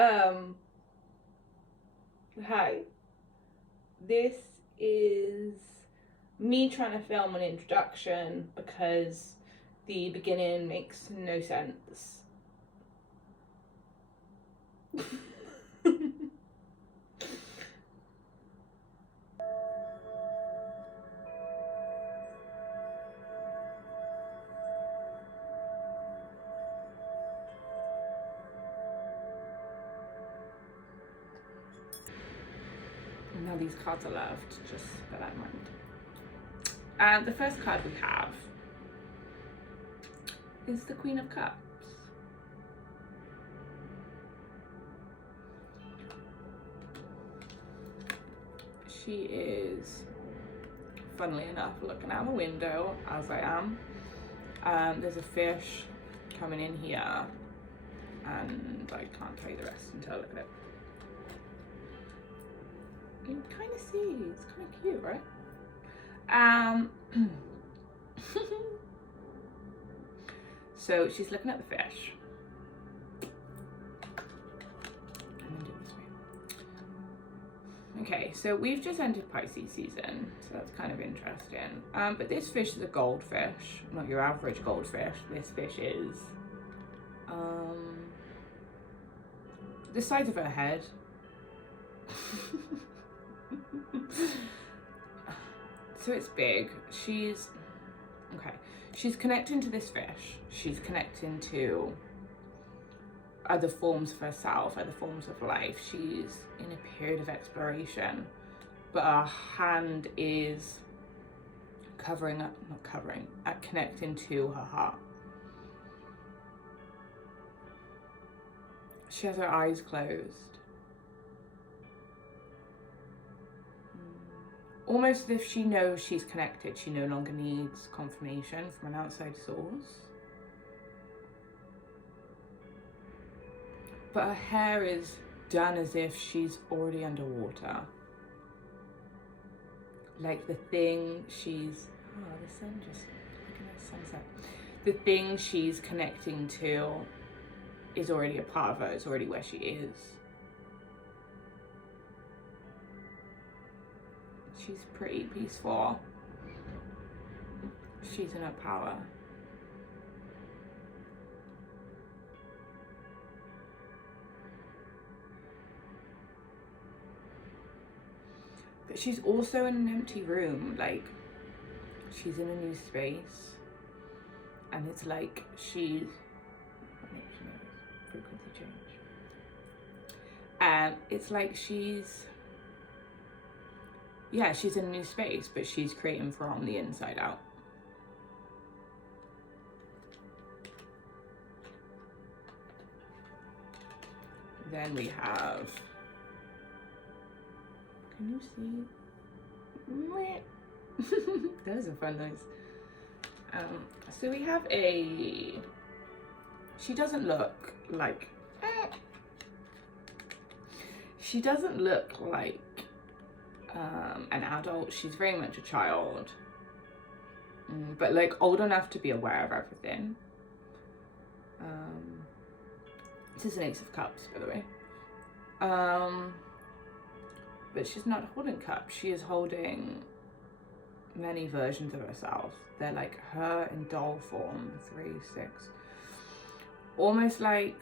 Um, Hi. This is me trying to film an introduction because the beginning makes no sense. Now these cards are left, just bear that in mind. And the first card we have is the Queen of Cups. She is, funnily enough, looking out the window, as I am. There's a fish coming in here, and I can't tell you the rest until I look at it. You can kind of see, it's kind of cute, right? So she's looking at the fish. I'm gonna do it this way. Okay, so we've just entered Pisces season, so that's kind of interesting. But this fish is a goldfish, not your average goldfish. This fish is the size of her head. So it's big. She's connecting to this fish. She's connecting to other forms of herself, other forms of life. She's in a period of exploration, but her hand is connecting to her heart. She has her eyes closed. Almost as if she knows she's connected. She no longer needs confirmation from an outside source. But her hair is done as if she's already underwater. Like the thing she's, the sun just, looking at the sunset. The thing she's connecting to is already a part of her, it's already where she is. She's pretty peaceful. She's in her power. But she's also in an empty room, like she's in a new space, and it's like she's frequency change. It's like she's in a new space, but she's creating from the inside out. Then we have, can you see? That is a fun noise. So we have she doesn't look like, an adult. She's very much a child, but like old enough to be aware of everything. This is an Ace of Cups, by the way. But she's not holding cups. She is holding many versions of herself. They're like her in doll form, 3, 6. Almost like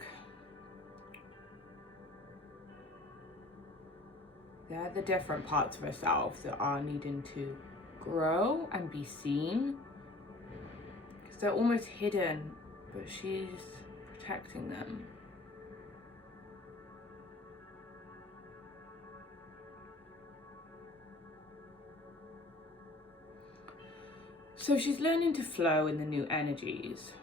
they're the different parts of herself that are needing to grow and be seen. Because they're almost hidden, but she's protecting them. So she's learning to flow in the new energies.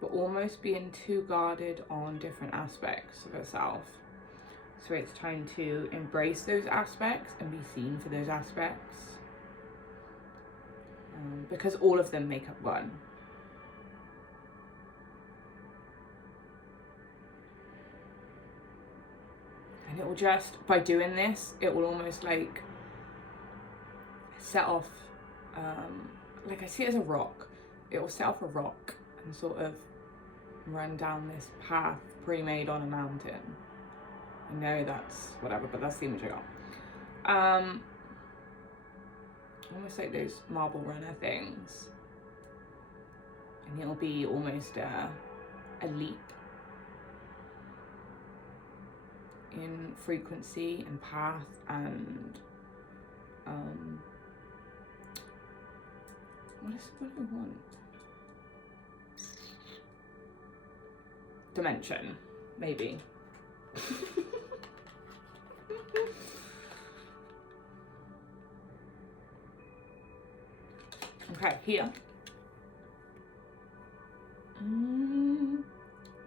But almost being too guarded on different aspects of herself. So it's time to embrace those aspects and be seen for those aspects. Because all of them make up one. And it will just, by doing this, it will almost like set off, like I see it as a rock. It will set off a rock, and sort of run down this path pre-made on a mountain. I know that's whatever, but that's the image I got. Almost like those marble runner things. And it'll be almost a leap in frequency and path and what do I want? Dimension, maybe. Okay, here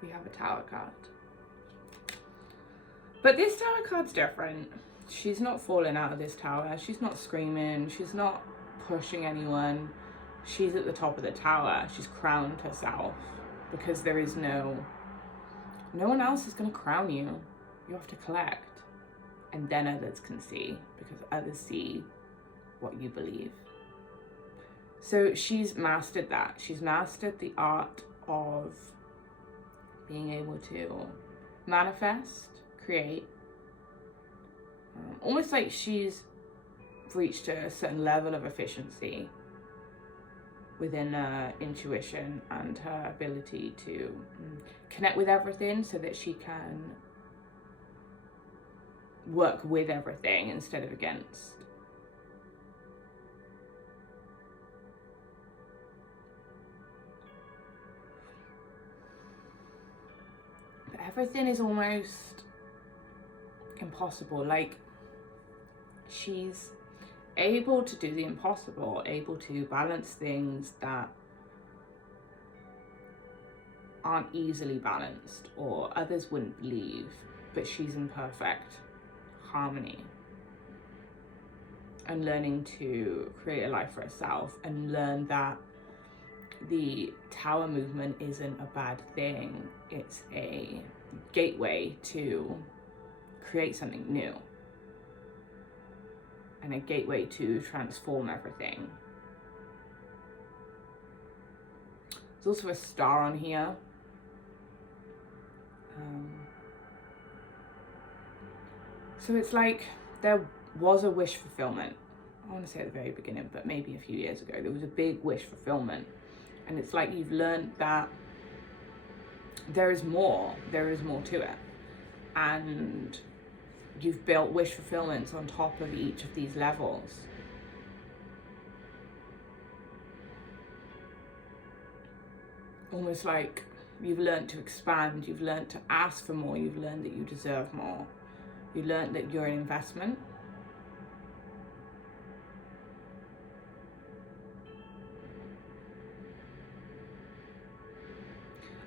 we have a tower card. But this tower card's different. She's not falling out of this tower. She's not screaming. She's not pushing anyone. She's at the top of the tower. She's crowned herself because there is no one else is going to crown you. You have to collect, and then others can see, because others see what you believe. So she's mastered that. She's mastered the art of being able to manifest, create. Almost like she's reached a certain level of efficiency within her intuition and her ability to connect with everything, so that she can work with everything instead of against. But everything is almost impossible. Like, she's able to do the impossible, able to balance things that aren't easily balanced or others wouldn't believe, but she's in perfect harmony and learning to create a life for herself and learn that the tower movement isn't a bad thing. It's a gateway to create something new and a gateway to transform everything. There's also a star on here. So it's like there was a wish fulfillment. I want to say at the very beginning, but maybe a few years ago, there was a big wish fulfillment. And it's like you've learned that there is more to it. And you've built wish fulfillments on top of each of these levels. Almost like you've learned to expand, you've learned to ask for more, you've learned that you deserve more. You learned that you're an investment.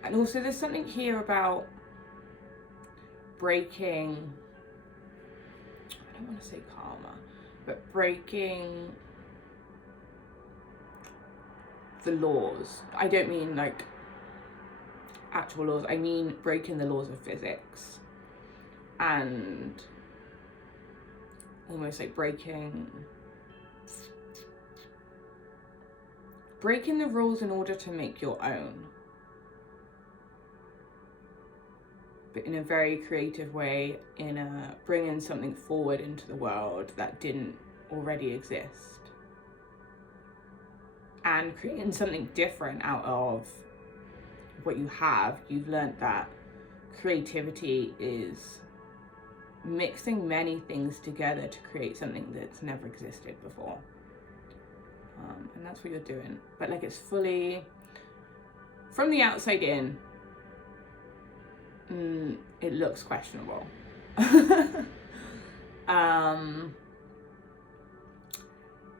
And also there's something here about breaking, I don't want to say karma, but breaking the laws. I don't mean like actual laws, I mean breaking the laws of physics. And almost like breaking the rules in order to make your own, but in a very creative way, bringing something forward into the world that didn't already exist, and creating something different out of what you have. You've learned that creativity is mixing many things together to create something that's never existed before. And that's what you're doing. But like, it's fully, from the outside in, it looks questionable.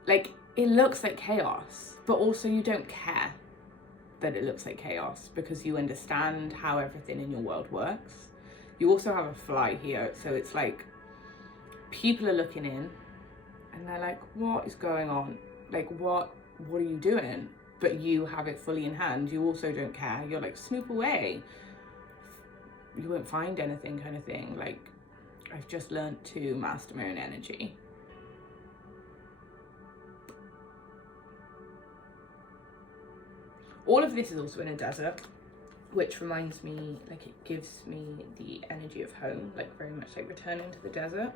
Like, it looks like chaos, but also you don't care that it looks like chaos because you understand how everything in your world works. You also have a fly here, so it's like people are looking in and they're like, what is going on? Like, what are you doing? But you have it fully in hand. You also don't care. You're like, snoop away. You won't find anything, kind of thing. Like, I've just learned to master my own energy. All of this is also in a desert, which reminds me, like, it gives me the energy of home, like very much like returning to the desert.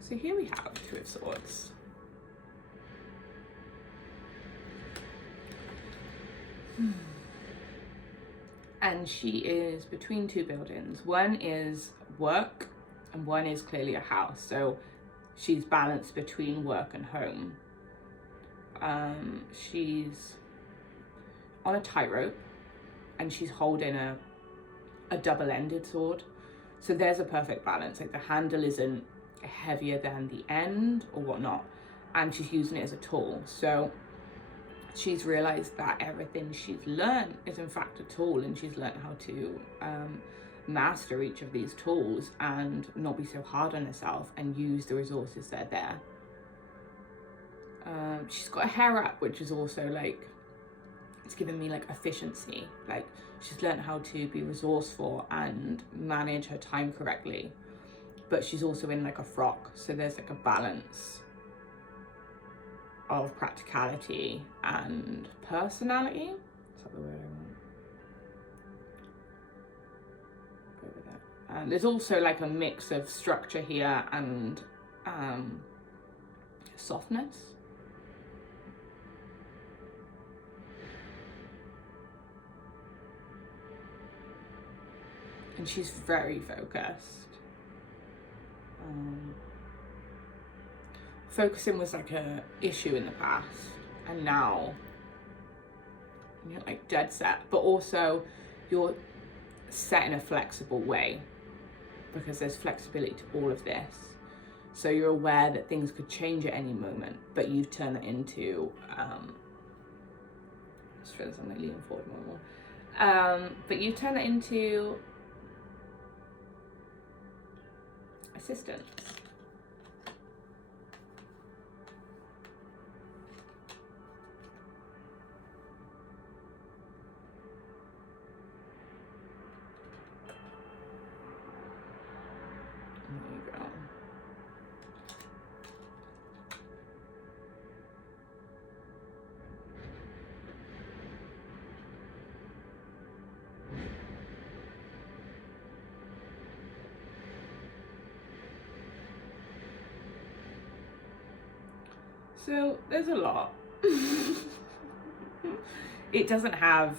So here we have Two of Swords. And she is between two buildings. One is work and one is clearly a house. So she's balanced between work and home. She's on a tightrope and she's holding a double-ended sword. So there's a perfect balance. Like the handle isn't heavier than the end or whatnot, and she's using it as a tool. So she's realized that everything she's learned is in fact a tool, and she's learned how to master each of these tools and not be so hard on herself and use the resources that are there. She's got a hair wrap, which is also like, it's given me like efficiency. Like she's learned how to be resourceful and manage her time correctly, but she's also in like a frock. So there's like a balance of practicality and personality. Is that the word I want? Go with it. And there's also like a mix of structure here and softness. And she's very focused. Focusing was like a issue in the past, and now you're like dead set, but also you're set in a flexible way because there's flexibility to all of this. So you're aware that things could change at any moment, but you've turned it into just feel I'm like leaning forward more and more. But you turn it into assistance. There you go. So there's a lot. It doesn't have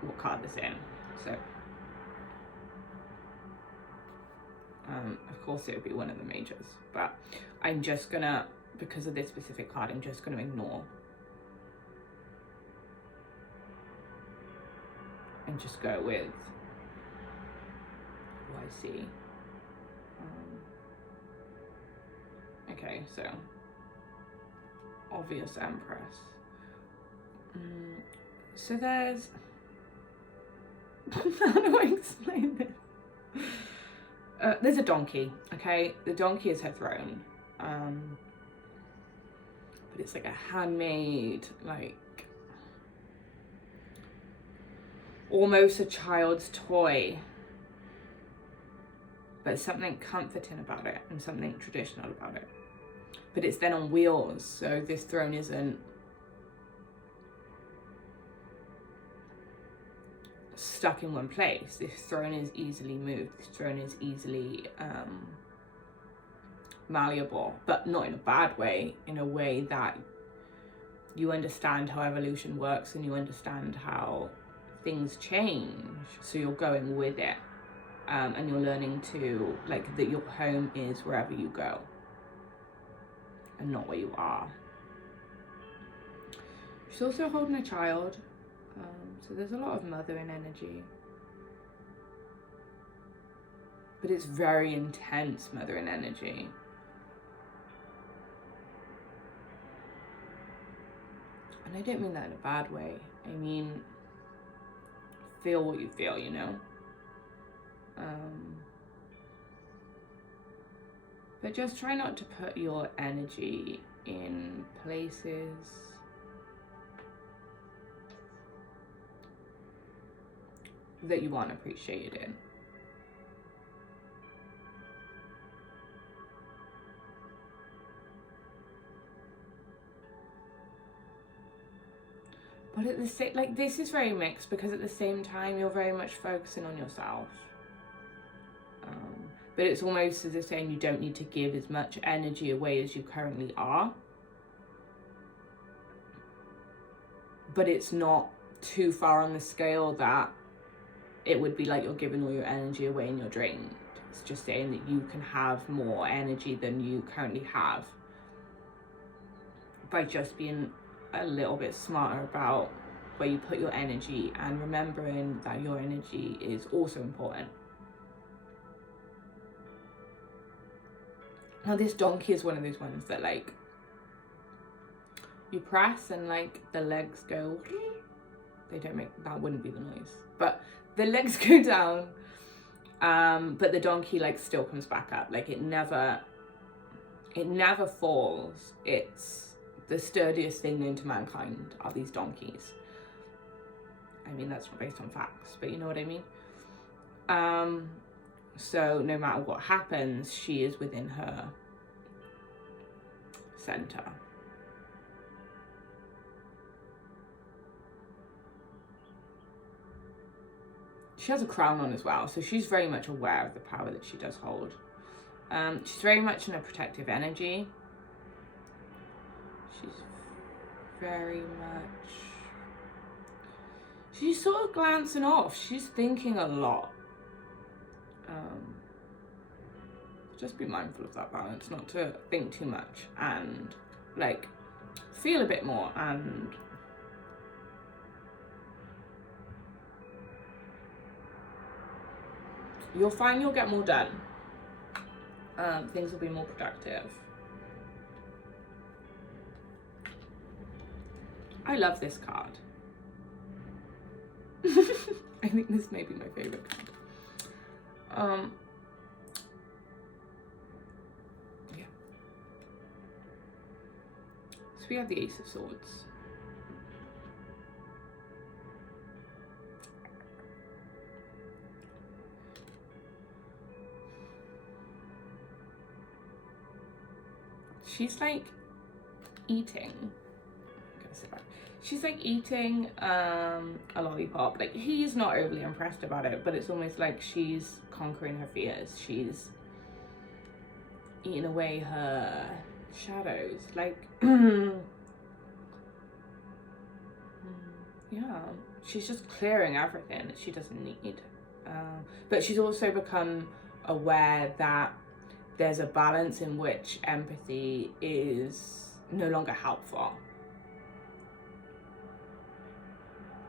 what card this in, so of course it would be one of the majors, but I'm just gonna, because of this specific card, I'm just gonna ignore and just go with who I see. Okay, so obvious Empress. So there's how do I explain this? There's a donkey, okay? The donkey is her throne, but it's like a handmade, like almost a child's toy, but something comforting about it and something traditional about it. But it's then on wheels, so this throne isn't stuck in one place. This throne is easily moved. This throne is easily malleable, but not in a bad way, in a way that you understand how evolution works and you understand how things change. So you're going with it, and you're learning to, like, that your home is wherever you go and not where you are. She's also holding a child, so there's a lot of mothering energy, but it's very intense mothering energy. And I don't mean that in a bad way. I mean, feel what you feel, you know? But just try not to put your energy in places that you aren't appreciated in. . But at the same, like, this is very mixed, because at the same time you're very much focusing on yourself. But it's almost as if saying you don't need to give as much energy away as you currently are. But it's not too far on the scale that it would be like you're giving all your energy away and you're drained. It's just saying that you can have more energy than you currently have by just being a little bit smarter about where you put your energy, and remembering that your energy is also important. Now this donkey is one of those ones that, like, you press and, like, the legs go, they don't make, that wouldn't be the noise, but the legs go down, but the donkey, like, still comes back up. Like, it never falls. It's the sturdiest thing known to mankind are these donkeys. I mean, that's not based on facts, but you know what I mean? So no matter what happens, she is within her center. She has a crown on as well, so she's very much aware of the power that she does hold. She's very much in a protective energy. She's very much... she's sort of glancing off. She's thinking a lot. Just be mindful of that balance, not to think too much, and, like, feel a bit more, and you'll find you'll get more done. Things will be more productive. I love this card. I think this may be my favorite card. Yeah. So we have the Ace of Swords. She's like eating. She's like eating a lollipop. Like, he's not overly impressed about it, but it's almost like she's conquering her fears. She's eating away her shadows. Like, yeah, she's just clearing everything that she doesn't need. But she's also become aware that there's a balance in which empathy is no longer helpful.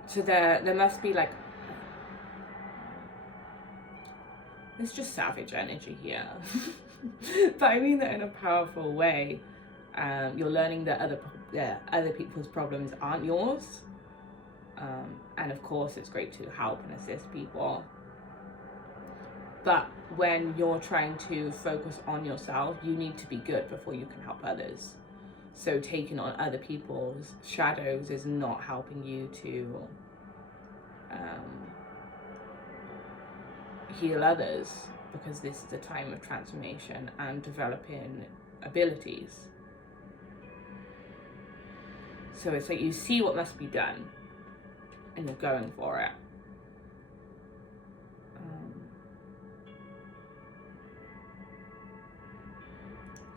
So there must be, like, it's just savage energy here. But I mean that in a powerful way. You're learning that other people's problems aren't yours. And of course it's great to help and assist people. But when you're trying to focus on yourself, you need to be good before you can help others. So taking on other people's shadows is not helping you to heal others, because this is a time of transformation and developing abilities. So it's like you see what must be done and you're going for it.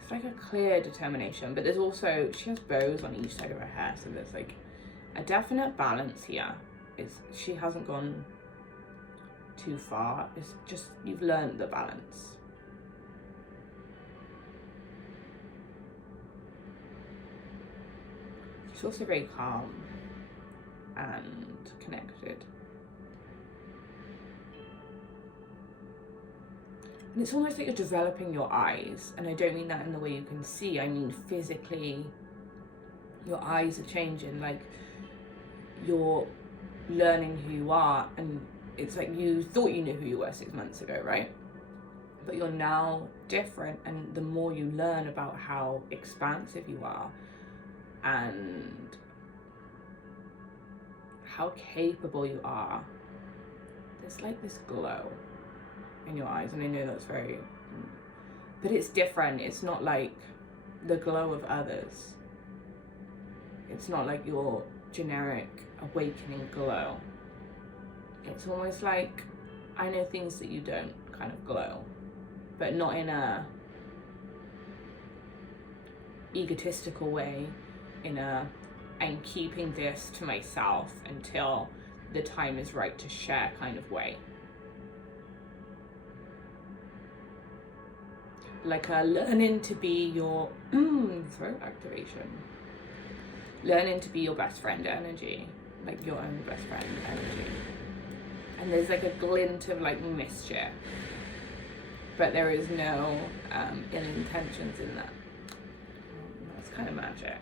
It's like a clear determination, but there's also, she has bows on each side of her hair, so there's like a definite balance here. She hasn't gone too far. It's just, you've learned the balance. She's also very calm and connected. And it's almost like you're developing your eyes, and I don't mean that in the way you can see, I mean physically your eyes are changing. Like, you're learning who you are, and it's like you thought you knew who you were 6 months ago, right? But you're now different, and the more you learn about how expansive you are and how capable you are, there's like this glow in your eyes, and I know that's very, but it's different. It's not like the glow of others. It's not like your generic awakening glow. It's almost like, I know things that you don't kind of glow, but not in a egotistical way, in a I'm keeping this to myself until the time is right to share kind of way. Like a learning to be your throat activation. Learning to be your best friend energy, like your own best friend energy. And there's like a glint of like mischief, but there is no ill intentions in that. That's kind of magic.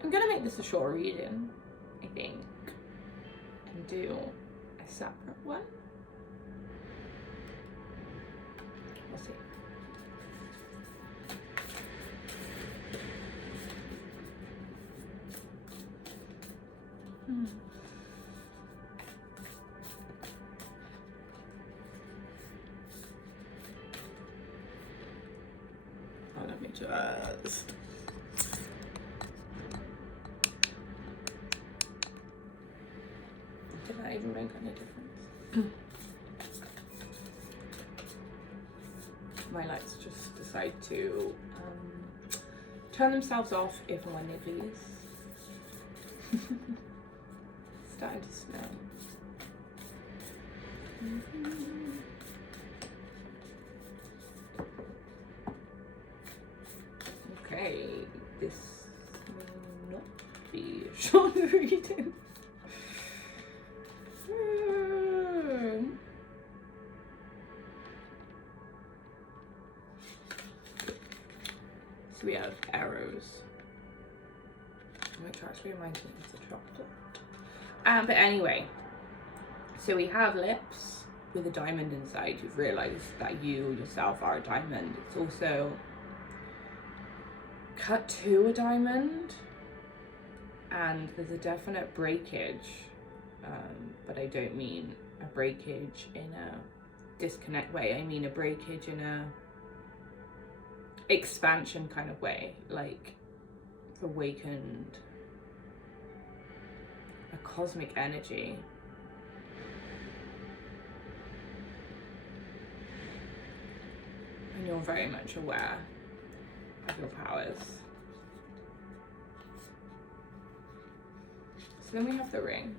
I'm gonna make this a short reading, I think, and do a separate one. We'll see. Oh, let me just. Did that even make any difference? My lights just decide to turn themselves off if and when they please. Starting to snow. Okay, this may not be a short reading. So we have arrows, which actually reminds me of the chocolate. But anyway, so we have lips with a diamond inside. You've realized that you yourself are a diamond. It's also cut to a diamond, and there's a definite breakage, but I don't mean a breakage in a disconnect way. I mean a breakage in a expansion kind of way, like awakened, a cosmic energy. And you're very much aware of your powers. So then we have the ring.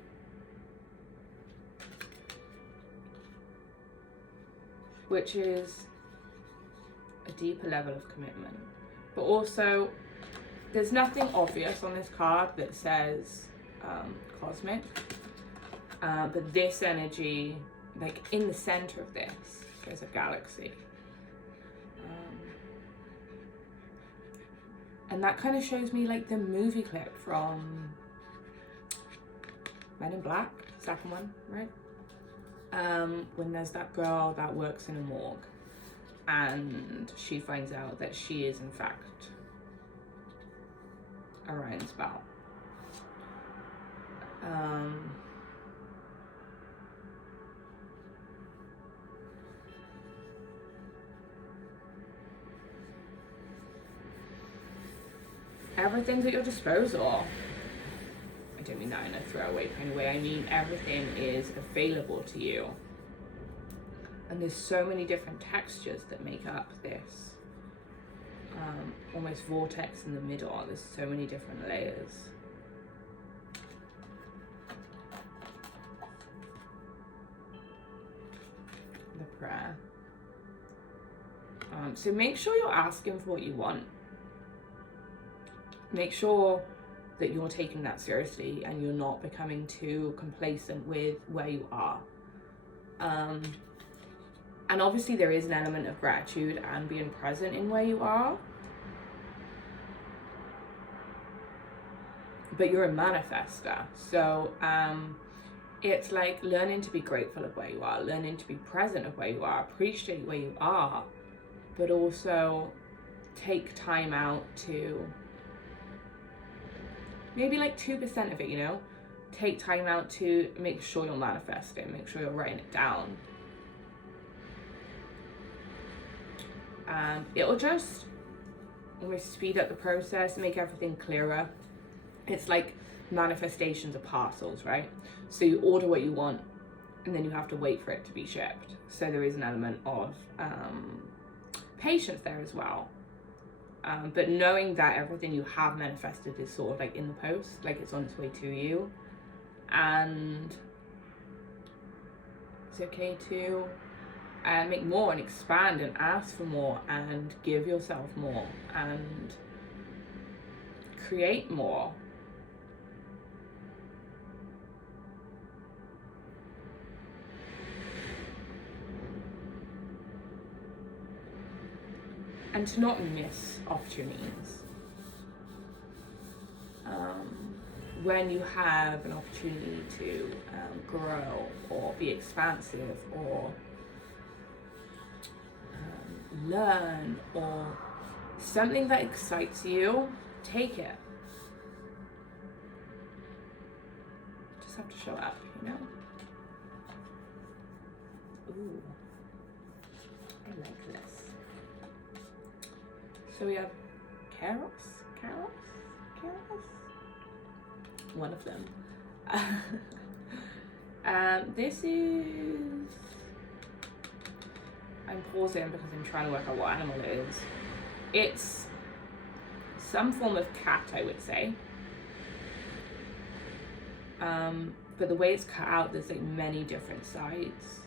Which is a deeper level of commitment. But also, there's nothing obvious on this card that says cosmic. But this energy, like in the center of this, there's a galaxy. And that kind of shows me like the movie clip from Men in Black, second one, right? When there's that girl that works in a morgue and she finds out that she is in fact Orion's belt. Everything's at your disposal. I don't mean that in a throwaway kind of way. I mean everything is available to you. And there's so many different textures that make up this almost vortex in the middle. There's so many different layers. The prayer. So make sure you're asking for what you want. Make sure that you're taking that seriously and you're not becoming too complacent with where you are. And obviously there is an element of gratitude and being present in where you are. But you're a manifester. So it's like learning to be grateful of where you are, learning to be present of where you are, appreciate where you are, but also take time out to maybe like 2% of it, you know, take time out to make sure you're manifesting, make sure you're writing it down. And it'll just almost speed up the process, make everything clearer. It's like manifestations are parcels, right? So you order what you want and then you have to wait for it to be shipped. So there is an element of patience there as well. But knowing that everything you have manifested is sort of like in the post, like it's on its way to you, and it's okay to make more and expand and ask for more and give yourself more and create more. And to not miss opportunities. When you have an opportunity to grow or be expansive or learn or something that excites you, take it. Just have to show up, you know? Ooh, I like this. So we have carrots? One of them. This is, I'm pausing because I'm trying to work out what animal it is. It's some form of cat, I would say. But the way it's cut out, there's like many different sides.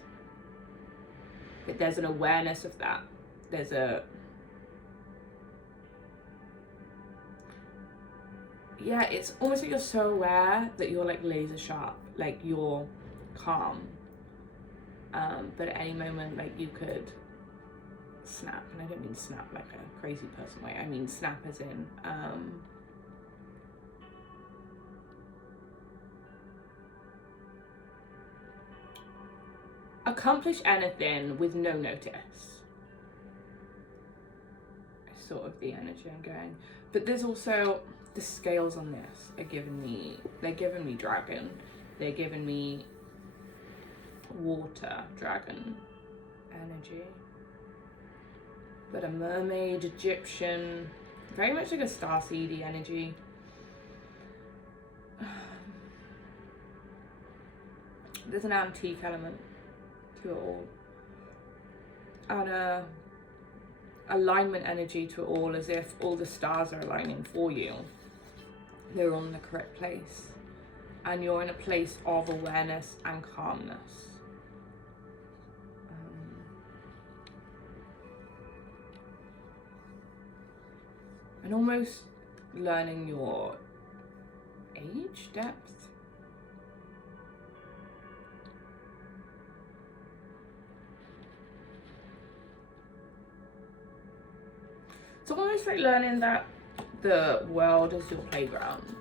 But there's an awareness of that. There's a, yeah, it's almost like you're so aware that you're like laser sharp, like you're calm. But at any moment, like you could snap, and I don't mean snap like a crazy person way. I mean snap as in, accomplish anything with no notice. Sort of the energy I'm going. But there's also, the scales on this are they're giving me dragon, they're giving me water dragon energy, but a mermaid, Egyptian, very much like a starseedy energy. There's an antique element to it all, and a alignment energy to it all, as if all the stars are aligning for you. They're all in the correct place, and you're in a place of awareness and calmness. And almost learning your age depth. It's almost like learning that the world is your playground.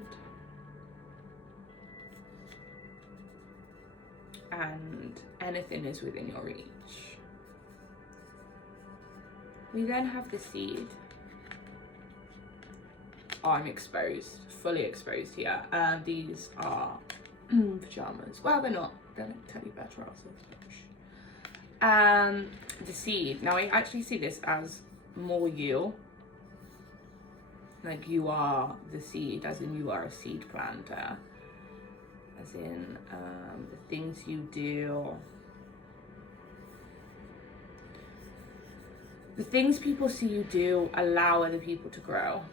And anything is within your reach. We then have the seed. Oh, I'm exposed, fully exposed here. And these are pajamas. Well, they're not. They're like teddy bear trousers. The seed. Now I actually see this as more you. Like you are the seed, as in you are a seed planter. As in the things you do. The things people see you do allow other people to grow.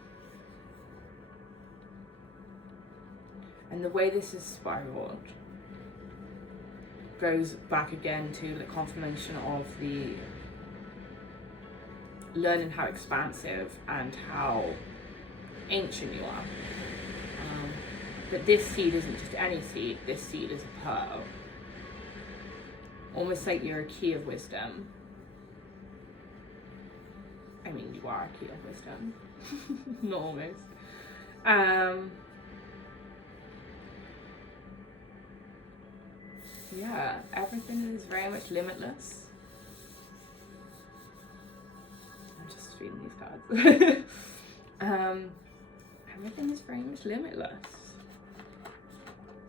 And the way this is spiraled goes back again to the confirmation of the learning how expansive and how ancient you are. But this seed isn't just any seed, this seed is a pearl. Almost like you're a key of wisdom. I mean, you are a key of wisdom. Not almost. Yeah, everything is very much limitless. I'm just reading these cards. Everything is very much limitless.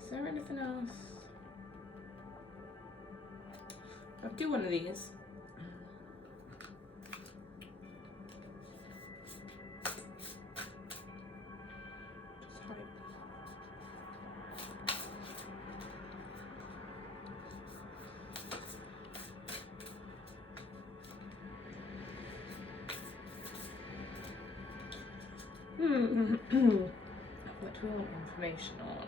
there anything else? I'll do one of these. What do we want information on?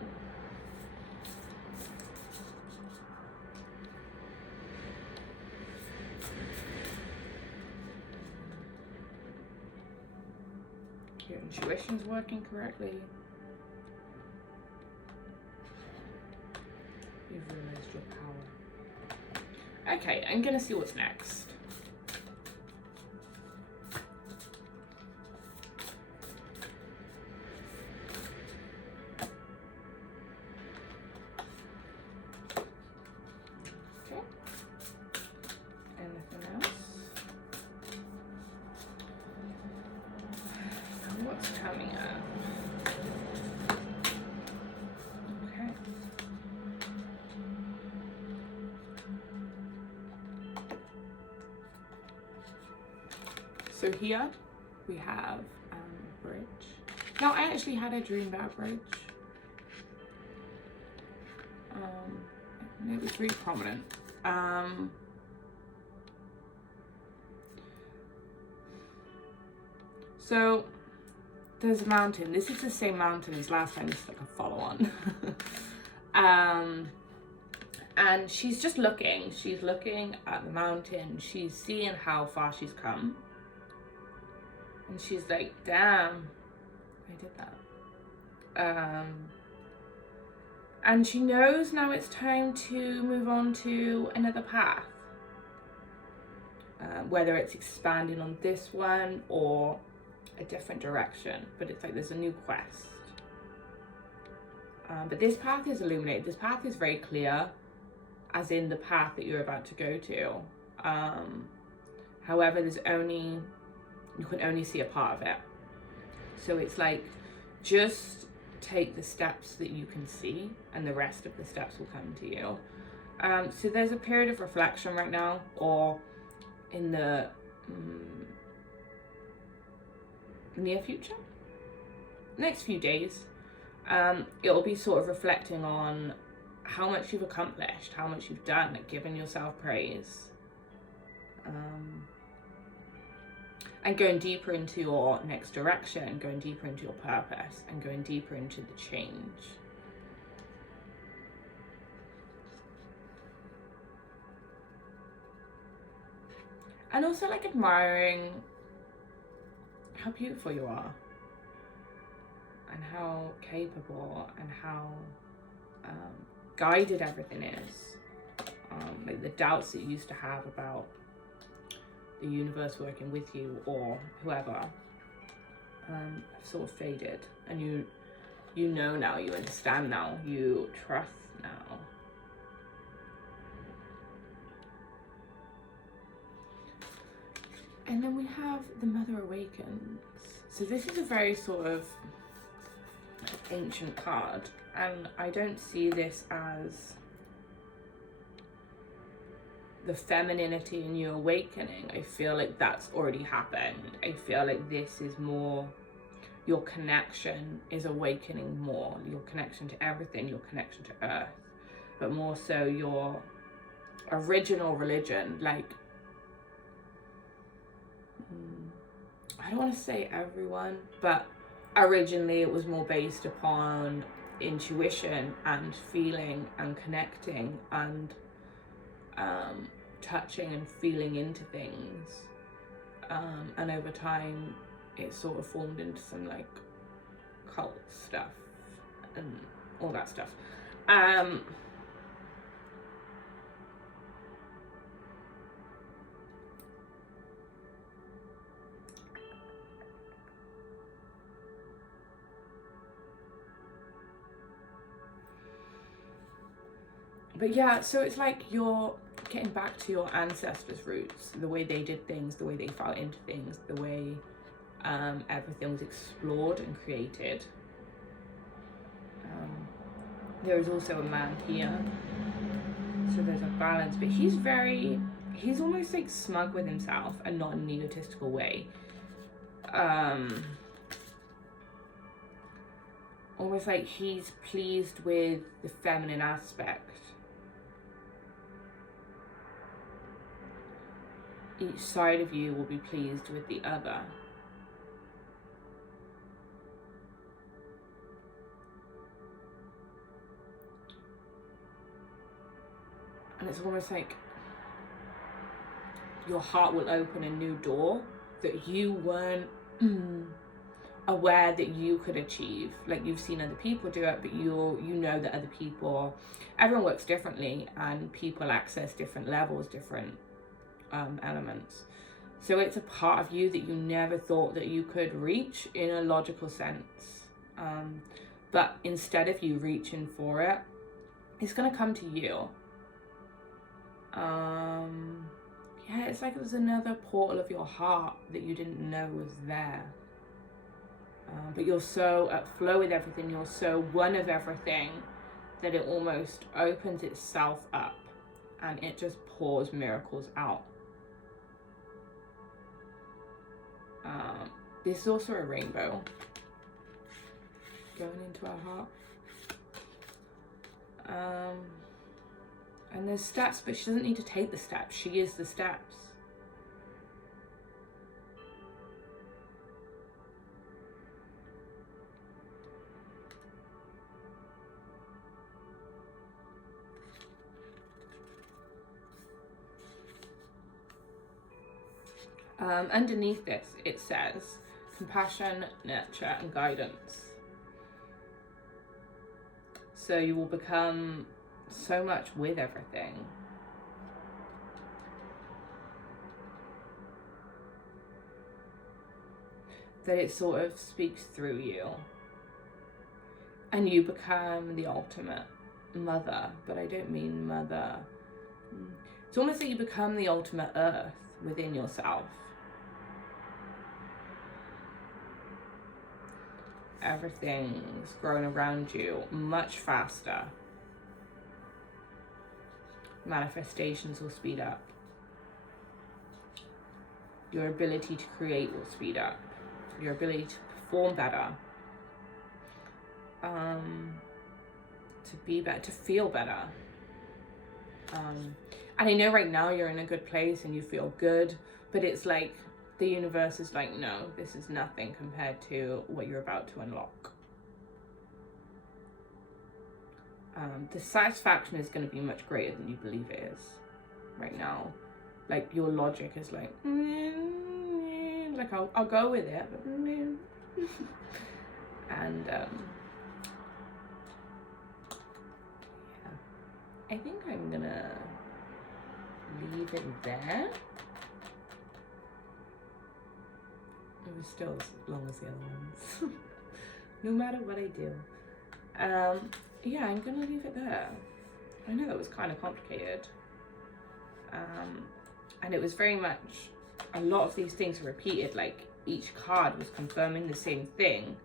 Your intuition's working correctly. You've realized your power. Okay, I'm gonna see what's next. So here we have a bridge. Now I actually had a dream about bridge. It was really prominent. So there's a mountain. This is the same mountain as last time. This is like a follow-on. And she's just looking. She's looking at the mountain. She's seeing how far she's come. And she's like, damn, I did that. And she knows now it's time to move on to another path. Whether it's expanding on this one or a different direction. But it's like there's a new quest. But this path is illuminated. This path is very clear, as in the path that you're about to go to. However, you can only see a part of it. So it's like, just take the steps that you can see and the rest of the steps will come to you. So there's a period of reflection right now, or in the near future, next few days, it'll be sort of reflecting on how much you've accomplished, how much you've done, like giving yourself praise. And going deeper into your next direction, going deeper into your purpose, and going deeper into the change. And also like admiring how beautiful you are, and how capable, and how guided everything is. Like the doubts that you used to have about the universe working with you or whoever have sort of faded, and you know now, you understand now, you trust now. And then we have the Mother Awakens. So this is a very sort of ancient card, and I don't see this as the femininity in you awakening. I feel like that's already happened. I feel like this is more your connection is awakening more, your connection to everything, your connection to earth, but more so your original religion. Like, I don't want to say everyone, but originally it was more based upon intuition and feeling and connecting and touching and feeling into things, and over time it sort of formed into some like cult stuff and all that stuff. But yeah, so it's like you're getting back to your ancestors' roots, the way they did things, the way they felt into things, the way everything was explored and created. there is also a man here. So there's a balance, but he's almost like smug with himself and not in an egotistical way. Almost like he's pleased with the feminine aspect. Each side of you will be pleased with the other. And it's almost like your heart will open a new door that you weren't aware that you could achieve. Like, you've seen other people do it, but you know that other people, everyone works differently, and people access different levels, different elements. So it's a part of you that you never thought that you could reach in a logical sense. But instead of you reaching for it, it's going to come to you. Yeah, it's like there's another portal of your heart that you didn't know was there. But you're so at flow with everything, you're so one of everything, that it almost opens itself up and it just pours miracles out. This is also a rainbow going into our heart. And there's steps, but she doesn't need to take the steps. She is the steps. Underneath this, it says compassion, nurture, and guidance. So you will become so much with everything. That it sort of speaks through you. And you become the ultimate mother, but I don't mean mother. It's almost like you become the ultimate earth within yourself. Everything's growing around you much faster. Manifestations will speed up. Your ability to create will speed up. Your ability to perform better. To be better, to feel better. And I know right now you're in a good place and you feel good, but it's like the universe is like, no, this is nothing compared to what you're about to unlock. The satisfaction is going to be much greater than you believe it is right now. Like, your logic is like, like I'll go with it, but and yeah, I think I'm gonna leave it there. It was still as long as the other ones. No matter what I do. Yeah, I'm gonna leave it there. I know that was kind of complicated. And it was very much, a lot of these things were repeated, like each card was confirming the same thing.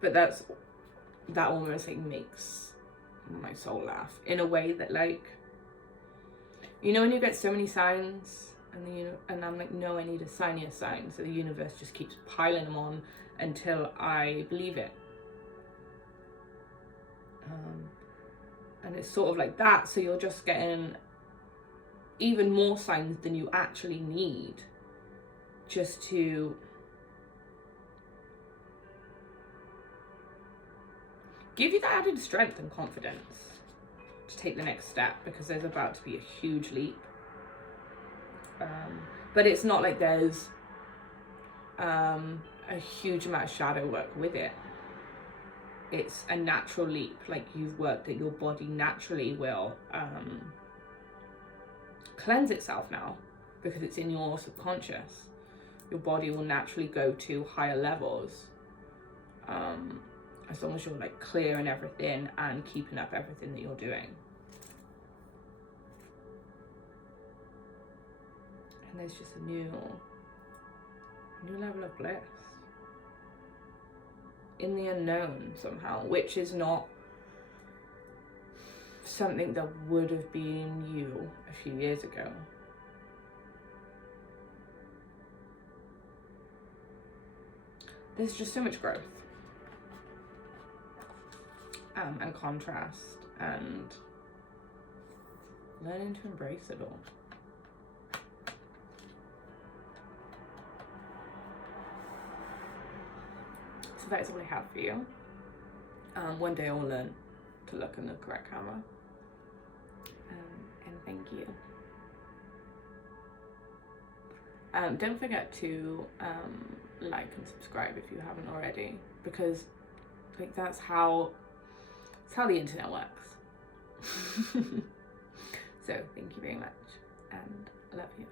But that almost like makes my soul laugh in a way that, like, you know when you get so many signs and I'm like, no, I need a signier sign, so the universe just keeps piling them on until I believe it. And it's sort of like that, so you're just getting even more signs than you actually need, just to give you that added strength and confidence to take the next step, because there's about to be a huge leap. But it's not like there's a huge amount of shadow work with it. It's a natural leap, like you've worked that your body naturally will cleanse itself now, because it's in your subconscious. Your body will naturally go to higher levels, as long as you're like clearing everything and keeping up everything that you're doing. And there's just a new level of bliss in the unknown somehow, which is not something that would have been you a few years ago. There's just so much growth and contrast and learning to embrace it all. So that is all I have for you. One day I'll learn to look in the correct camera. And thank you. Don't forget to like and subscribe if you haven't already, because like that's how the internet works. So thank you very much, and I love you.